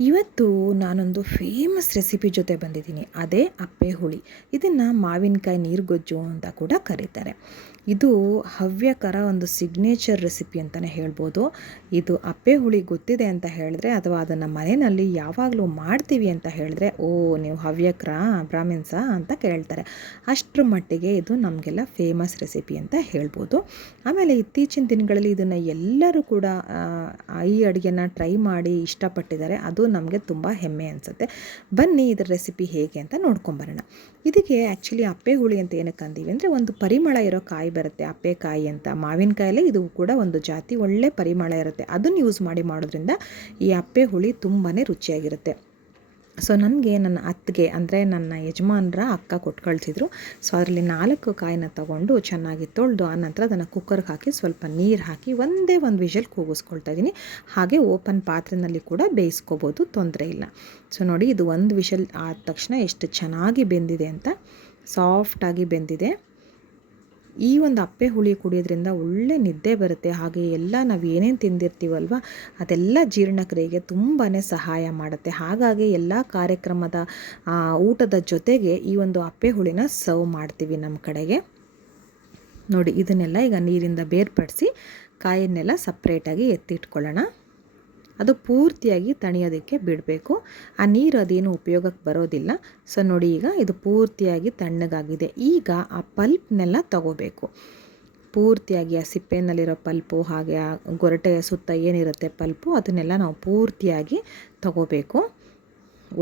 ಇವತ್ತು ನಾನೊಂದು famous recipe ಜೊತೆ ಬಂದಿದ್ದೀನಿ. ಅದೇ ಅಪ್ಪೆ ಹುಳಿ. ಇದನ್ನು ಮಾವಿನಕಾಯಿ ನೀರುಗೊಜ್ಜು ಅಂತ ಕೂಡ ಕರೀತಾರೆ. ಇದು ಹವ್ಯಕರ ಒಂದು ಸಿಗ್ನೇಚರ್ ರೆಸಿಪಿ ಅಂತಲೇ ಹೇಳ್ಬೋದು. ಇದು ಅಪ್ಪೆ ಹುಳಿ ಗೊತ್ತಿದೆ ಅಂತ ಹೇಳಿದ್ರೆ ಅಥವಾ ಅದನ್ನು ಮನೆಯಲ್ಲಿ ಯಾವಾಗಲೂ ಮಾಡ್ತೀವಿ ಅಂತ ಹೇಳಿದ್ರೆ, ಓ, ನೀವು ಹವ್ಯಕರ, ಬ್ರಾಹ್ಮಿನ್ಸಾ ಅಂತ ಕೇಳ್ತಾರೆ. ಅಷ್ಟರ ಮಟ್ಟಿಗೆ ಇದು ನಮಗೆಲ್ಲ ಫೇಮಸ್ ರೆಸಿಪಿ ಅಂತ ಹೇಳ್ಬೋದು. ಆಮೇಲೆ ಇತ್ತೀಚಿನ ದಿನಗಳಲ್ಲಿ ಇದನ್ನು ಎಲ್ಲರೂ ಕೂಡ ಈ ಅಡುಗೆನ ಟ್ರೈ ಮಾಡಿ ಇಷ್ಟಪಟ್ಟಿದ್ದಾರೆ. ಅದು ನಮಗೆ ತುಂಬ ಹೆಮ್ಮೆ ಅನಿಸುತ್ತೆ. ಬನ್ನಿ ಇದರ ರೆಸಿಪಿ ಹೇಗೆ ಅಂತ ನೋಡ್ಕೊಂಬರೋಣ. ಇದಕ್ಕೆ ಆ್ಯಕ್ಚುಲಿ ಅಪ್ಪೆ ಹುಳಿ ಅಂತ ಏನಕ್ಕೆ ಅಂದೀವಿ ಅಂದರೆ ಒಂದು ಪರಿಮಳ ಇರೋ ಕಾಯಿ ಬರುತ್ತೆ. ಅಪ್ಪೆಕಾಯಿ ಅಂತ ಮಾವಿನಕಾಯಲ್ಲೇ ಇದು ಕೂಡ ಒಂದು ಜಾತಿ ಒಳ್ಳೆ ಪರಿಮಳ ಇರುತ್ತೆ. ಅದನ್ನು ಯೂಸ್ ಮಾಡಿ ಮಾಡೋದ್ರಿಂದ ಈ ಅಪ್ಪೆ ಹುಳಿ ತುಂಬಾ ರುಚಿಯಾಗಿರುತ್ತೆ. ಸೊ ನನಗೆ ನನ್ನ ಅತ್ತಿಗೆ ಅಂದರೆ ನನ್ನ ಯಜಮಾನರ ಅಕ್ಕ ಕೊಟ್ಟು ಕಳಿಸಿದ್ರು ಸೊ ಅದರಲ್ಲಿ ನಾಲ್ಕು ಕಾಯಿನ ತೊಗೊಂಡು ಚೆನ್ನಾಗಿ ತೊಳೆದು ಆನಂತರ ಅದನ್ನು ಕುಕ್ಕರ್ಗೆ ಹಾಕಿ ಸ್ವಲ್ಪ ನೀರು ಹಾಕಿ ಒಂದೇ ಒಂದು ವಿಷಲ್ ಕೂಗಿಸ್ಕೊಳ್ತಾ ಇದ್ದೀನಿ ಹಾಗೆ ಓಪನ್ ಪಾತ್ರೆಯಲ್ಲಿ ಕೂಡ ಬೇಯಿಸ್ಕೋಬೋದು, ತೊಂದರೆ ಇಲ್ಲ. ಸೊ ನೋಡಿ ಇದು ಒಂದು ವಿಷಲ್ ಆದ ತಕ್ಷಣ ಎಷ್ಟು ಚೆನ್ನಾಗಿ ಬೆಂದಿದೆ ಅಂತ ಸಾಫ್ಟಾಗಿ ಬೆಂದಿದೆ. ಈ ಒಂದು ಅಪ್ಪೆ ಹುಳಿ ಕುಡಿಯೋದ್ರಿಂದ ಒಳ್ಳೆ ನಿದ್ದೆ ಬರುತ್ತೆ. ಹಾಗೆ ಎಲ್ಲ ನಾವು ಏನೇನು ತಿಂದಿರ್ತೀವಲ್ವ, ಅದೆಲ್ಲ ಜೀರ್ಣಕ್ರಿಯೆಗೆ ತುಂಬಾ ಸಹಾಯ ಮಾಡುತ್ತೆ. ಹಾಗಾಗಿ ಎಲ್ಲ ಕಾರ್ಯಕ್ರಮದ ಊಟದ ಜೊತೆಗೆ ಈ ಒಂದು ಅಪ್ಪೆ ಹುಳಿನ ಸರ್ವ್ ಮಾಡ್ತೀವಿ ನಮ್ಮ ಕಡೆಗೆ. ನೋಡಿ, ಇದನ್ನೆಲ್ಲ ಈಗ ನೀರಿಂದ ಬೇರ್ಪಡಿಸಿ ಕಾಯನ್ನೆಲ್ಲ ಸಪ್ರೇಟಾಗಿ ಎತ್ತಿಟ್ಕೊಳ್ಳೋಣ. ಅದು ಪೂರ್ತಿಯಾಗಿ ತಣಿಯೋದಕ್ಕೆ ಬಿಡಬೇಕು. ಆ ನೀರು ಅದೇನು ಉಪಯೋಗಕ್ಕೆ ಬರೋದಿಲ್ಲ. ಸೊ ನೋಡಿ ಈಗ ಇದು ಪೂರ್ತಿಯಾಗಿ ತಣ್ಣಗಾಗಿದೆ. ಈಗ ಆ ಪಲ್ಪ್ನೆಲ್ಲ ತಗೋಬೇಕು. ಪೂರ್ತಿಯಾಗಿ ಆ ಸಿಪ್ಪೆನಲ್ಲಿರೋ ಪಲ್ಪು, ಹಾಗೆ ಆ ಗೊರಟೆಯ ಸುತ್ತ ಏನಿರುತ್ತೆ ಪಲ್ಪು, ಅದನ್ನೆಲ್ಲ ನಾವು ಪೂರ್ತಿಯಾಗಿ ತಗೋಬೇಕು.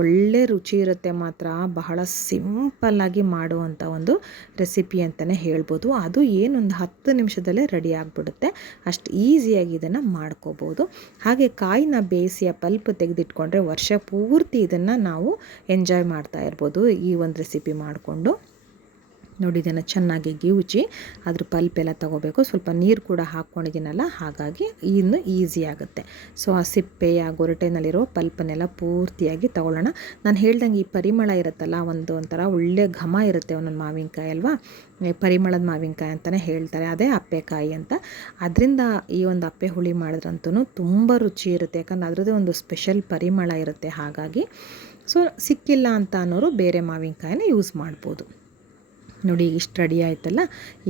ಒಳ್ಳೆ ರುಚಿ ಇರುತ್ತೆ ಮಾತ್ರ. ಬಹಳ ಸಿಂಪಲ್ಲಾಗಿ ಮಾಡುವಂಥ ಒಂದು ರೆಸಿಪಿ ಅಂತಲೇ ಹೇಳ್ಬೋದು. ಅದು ಏನೊಂದು ಹತ್ತು ನಿಮಿಷದಲ್ಲೇ ರೆಡಿ ಆಗಿಬಿಡುತ್ತೆ. ಅಷ್ಟು ಈಸಿಯಾಗಿ ಇದನ್ನು ಮಾಡ್ಕೋಬೋದು. ಹಾಗೆ ಕಾಯಿನ ಬೇಯಿಸಿ ಆ ಪಲ್ಪ್ ತೆಗೆದಿಟ್ಕೊಂಡ್ರೆ ವರ್ಷ ಪೂರ್ತಿ ಇದನ್ನು ನಾವು ಎಂಜಾಯ್ ಮಾಡ್ತಾ ಇರ್ಬೋದು ಈ ಒಂದು ರೆಸಿಪಿ ಮಾಡಿಕೊಂಡು. ನೋಡಿ, ಇದನ್ನು ಚೆನ್ನಾಗಿ ಗಿವುಚಿ ಅದ್ರ ಪಲ್ಪ್ ಎಲ್ಲ ತಗೋಬೇಕು. ಸ್ವಲ್ಪ ನೀರು ಕೂಡ ಹಾಕ್ಕೊಂಡಿದ್ದೀನಲ್ಲ ಹಾಗಾಗಿ ಇನ್ನು ಈಸಿ ಆಗುತ್ತೆ. ಸೊ ಆ ಸಿಪ್ಪೆ ಗೊರಟೆನಲ್ಲಿರೋ ಪಲ್ಪನ್ನೆಲ್ಲ ಪೂರ್ತಿಯಾಗಿ ತಗೊಳ್ಳೋಣ. ನಾನು ಹೇಳ್ದಂಗೆ ಈ ಪರಿಮಳ ಇರುತ್ತಲ್ಲ, ಒಂದು ಒಂಥರ ಒಳ್ಳೆ ಘಮ ಇರುತ್ತೆ ಒಂದೊಂದು ಮಾವಿನಕಾಯಿ ಅಲ್ವಾ? ಪರಿಮಳದ ಮಾವಿನಕಾಯಿ ಅಂತಲೇ ಹೇಳ್ತಾರೆ, ಅದೇ ಅಪ್ಪೆಕಾಯಿ ಅಂತ. ಅದರಿಂದ ಈ ಒಂದು ಅಪ್ಪೆ ಹುಳಿ ಮಾಡಿದ್ರಂತೂ ತುಂಬ ರುಚಿ ಇರುತ್ತೆ, ಯಾಕಂದ್ರೆ ಅದರದ್ದೇ ಒಂದು ಸ್ಪೆಷಲ್ ಪರಿಮಳ ಇರುತ್ತೆ ಹಾಗಾಗಿ. ಸೊ ಸಿಕ್ಕಿಲ್ಲ ಅಂತ ಅನ್ನೋರು ಬೇರೆ ಮಾವಿನಕಾಯಿನ ಯೂಸ್ ಮಾಡ್ಬೋದು. ನೋಡಿ, ಇಷ್ಟು ರೆಡಿ ಆಯ್ತಲ್ಲ?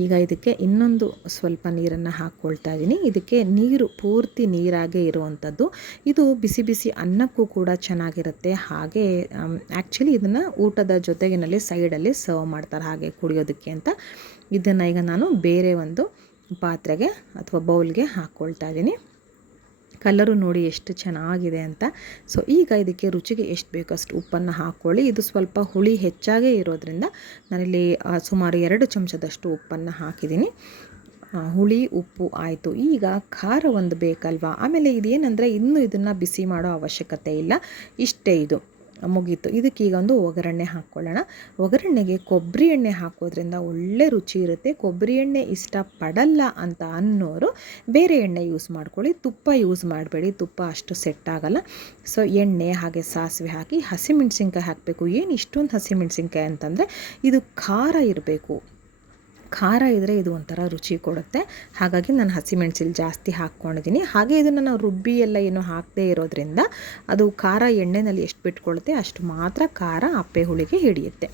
ಈಗ ಇದಕ್ಕೆ ಇನ್ನೊಂದು ಸ್ವಲ್ಪ ನೀರನ್ನು ಹಾಕ್ಕೊಳ್ತಾ ಇದ್ದೀನಿ ಇದಕ್ಕೆ ನೀರು, ಪೂರ್ತಿ ನೀರಾಗೇ ಇರುವಂಥದ್ದು. ಇದು ಬಿಸಿ ಬಿಸಿ ಅನ್ನಕ್ಕೂ ಕೂಡ ಚೆನ್ನಾಗಿರುತ್ತೆ. ಹಾಗೆ ಆ್ಯಕ್ಚುಲಿ ಇದನ್ನು ಊಟದ ಜೊತೆಗಿನಲ್ಲಿ ಸೈಡಲ್ಲಿ ಸರ್ವ್ ಮಾಡ್ತಾರೆ ಹಾಗೆ ಕುಡಿಯೋದಕ್ಕೆ ಅಂತ. ಇದನ್ನು ಈಗ ನಾನು ಬೇರೆ ಒಂದು ಪಾತ್ರೆಗೆ ಅಥವಾ ಬೌಲ್ಗೆ ಹಾಕ್ಕೊಳ್ತಾ ಇದ್ದೀನಿ ಕಲರು ನೋಡಿ ಎಷ್ಟು ಚೆನ್ನಾಗಿದೆ ಅಂತ. ಸೊ ಈಗ ಇದಕ್ಕೆ ರುಚಿಗೆ ಎಷ್ಟು ಬೇಕಷ್ಟು ಉಪ್ಪನ್ನು ಹಾಕ್ಕೊಳ್ಳಿ ಇದು ಸ್ವಲ್ಪ ಹುಳಿ ಹೆಚ್ಚಾಗೇ ಇರೋದ್ರಿಂದ ನಾನಿಲ್ಲಿ ಸುಮಾರು ಎರಡು ಚಮಚದಷ್ಟು ಉಪ್ಪನ್ನು ಹಾಕಿದ್ದೀನಿ. ಹುಳಿ, ಉಪ್ಪು ಆಯಿತು. ಈಗ ಖಾರ ಒಂದು ಬೇಕಲ್ವಾ? ಆಮೇಲೆ ಇದೇನಂದರೆ ಇನ್ನೂ ಇದನ್ನು ಬಿಸಿ ಮಾಡೋ ಅವಶ್ಯಕತೆ ಇಲ್ಲ. ಇಷ್ಟೇ ಇದು. ಮುಗೀತು. ಇದಕ್ಕೆ ಈಗ ಒಂದು ಒಗ್ಗರಣೆ ಹಾಕ್ಕೊಳ್ಳೋಣ. ಒಗ್ಗರಣೆಗೆ ಕೊಬ್ಬರಿ ಎಣ್ಣೆ ಹಾಕೋದ್ರಿಂದ ಒಳ್ಳೆ ರುಚಿ ಇರುತ್ತೆ. ಕೊಬ್ಬರಿ ಎಣ್ಣೆ ಇಷ್ಟಪಡಲ್ಲ ಅಂತ ಅನ್ನೋರು ಬೇರೆ ಎಣ್ಣೆ ಯೂಸ್ ಮಾಡ್ಕೊಳ್ಳಿ. ತುಪ್ಪ ಯೂಸ್ ಮಾಡಬೇಡಿ. ತುಪ್ಪ ಅಷ್ಟು ಸೆಟ್ ಆಗಲ್ಲ. ಸೊ ಎಣ್ಣೆ ಹಾಗೆ ಸಾಸಿವೆ ಹಾಕಿ ಹಸಿಮೆಣ್ಸಿನ್ಕಾಯಿ ಹಾಕಬೇಕು. ಏನು ಇಷ್ಟೊಂದು ಹಸಿಮೆಣ್ಸಿನ್ಕಾಯಿ ಅಂತಂದರೆ ಇದು ಖಾರ ಇರಬೇಕು. ಖಾರ ಇದ್ದರೆ ಇದು ಒಂಥರ ರುಚಿ ಕೊಡುತ್ತೆ. ಹಾಗಾಗಿ ನಾನು ಹಸಿಮೆಣ್ಸಿಲ್ ಜಾಸ್ತಿ ಹಾಕ್ಕೊಂಡಿದ್ದೀನಿ. ಹಾಗೆ ಇದನ್ನು ನಾವು ರುಬ್ಬಿ ಎಲ್ಲ ಏನು ಹಾಕದೇ ಇರೋದ್ರಿಂದ ಅದು ಖಾರ ಎಣ್ಣೆನಲ್ಲಿ ಎಷ್ಟು ಬಿಟ್ಕೊಳುತ್ತೆ ಅಷ್ಟು ಮಾತ್ರ ಖಾರ ಅಪ್ಪೆ ಹುಳಿಗೆ ಹಿಡಿಯುತ್ತೆ.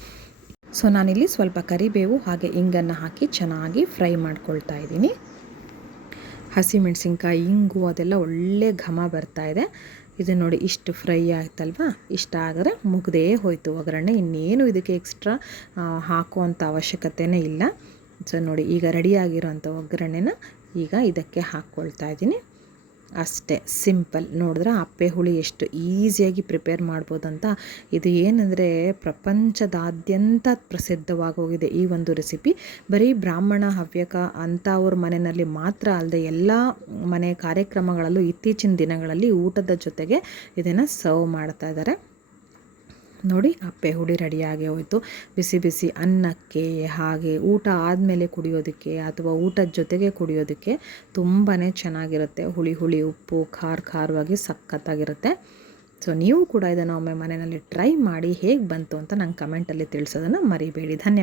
ಸೊ ನಾನಿಲ್ಲಿ ಸ್ವಲ್ಪ ಕರಿಬೇವು ಹಾಗೆ ಇಂಗನ್ನು ಹಾಕಿ ಚೆನ್ನಾಗಿ ಫ್ರೈ ಮಾಡ್ಕೊಳ್ತಾ ಇದ್ದೀನಿ. ಹಸಿಮೆಣಸಿನ್ಕಾಯಿ, ಇಂಗು ಅದೆಲ್ಲ ಒಳ್ಳೆ ಘಮ ಬರ್ತಾ ಇದೆ. ಇದು ನೋಡಿ ಇಷ್ಟು ಫ್ರೈ ಆಯ್ತಲ್ವಾ? ಇಷ್ಟ ಆದರೆ ಮುಗ್ದೇ ಹೋಯಿತು ಒಗ್ಗರಣೆ. ಇನ್ನೇನು ಇದಕ್ಕೆ ಎಕ್ಸ್ಟ್ರಾ ಹಾಕುವಂಥ ಅವಶ್ಯಕತೆಯೇ ಇಲ್ಲ. ಸೊ ನೋಡಿ, ಈಗ ರೆಡಿಯಾಗಿರೋಂಥ ಒಗ್ಗರಣೆನ ಈಗ ಇದಕ್ಕೆ ಹಾಕ್ಕೊಳ್ತಾ ಇದ್ದೀನಿ. ಅಷ್ಟೇ ಸಿಂಪಲ್ ನೋಡಿದ್ರೆ ಅಪ್ಪೆ ಹುಳಿ ಎಷ್ಟು ಈಸಿಯಾಗಿ ಪ್ರಿಪೇರ್ ಮಾಡ್ಬೋದಂತ. ಇದು ಏನಂದರೆ ಪ್ರಪಂಚದಾದ್ಯಂತ ಪ್ರಸಿದ್ಧವಾಗೋಗಿದೆ ಈ ಒಂದು ರೆಸಿಪಿ ಬರೀ ಬ್ರಾಹ್ಮಣ ಹವ್ಯಕ ಅಂತ ಅವ್ರ ಮನೆಯಲ್ಲಿ ಮಾತ್ರ ಅಲ್ಲದೆ ಎಲ್ಲ ಮನೆ ಕಾರ್ಯಕ್ರಮಗಳಲ್ಲೂ ಇತ್ತೀಚಿನ ದಿನಗಳಲ್ಲಿ ಊಟದ ಜೊತೆಗೆ ಇದನ್ನು ಸರ್ವ್ ಮಾಡ್ತಾ ಇದ್ದಾರೆ. ನೋಡಿ ಅಪ್ಪೆ ಹುಡಿ ರೆಡಿಯಾಗಿ ಹೋಯಿತು. ಬಿಸಿ ಬಿಸಿ ಅನ್ನಕ್ಕೆ ಹಾಗೆ ಊಟ ಆದಮೇಲೆ ಕುಡಿಯೋದಕ್ಕೆ ಅಥವಾ ಊಟದ ಜೊತೆಗೆ ಕುಡಿಯೋದಕ್ಕೆ ತುಂಬಾ ಚೆನ್ನಾಗಿರುತ್ತೆ. ಹುಳಿ ಹುಳಿ ಉಪ್ಪು ಖಾರ ಖಾರವಾಗಿ ಸಖತ್ತಾಗಿರುತ್ತೆ. ಸೊ ನೀವು ಕೂಡ ಇದನ್ನು ಒಮ್ಮೆ ಮನೆಯಲ್ಲಿ ಟ್ರೈ ಮಾಡಿ ಹೇಗೆ ಬಂತು ಅಂತ ನಂಗೆ ಕಮೆಂಟಲ್ಲಿ ತಿಳಿಸೋದನ್ನು ಮರಿಬೇಡಿ. ಧನ್ಯವಾದ.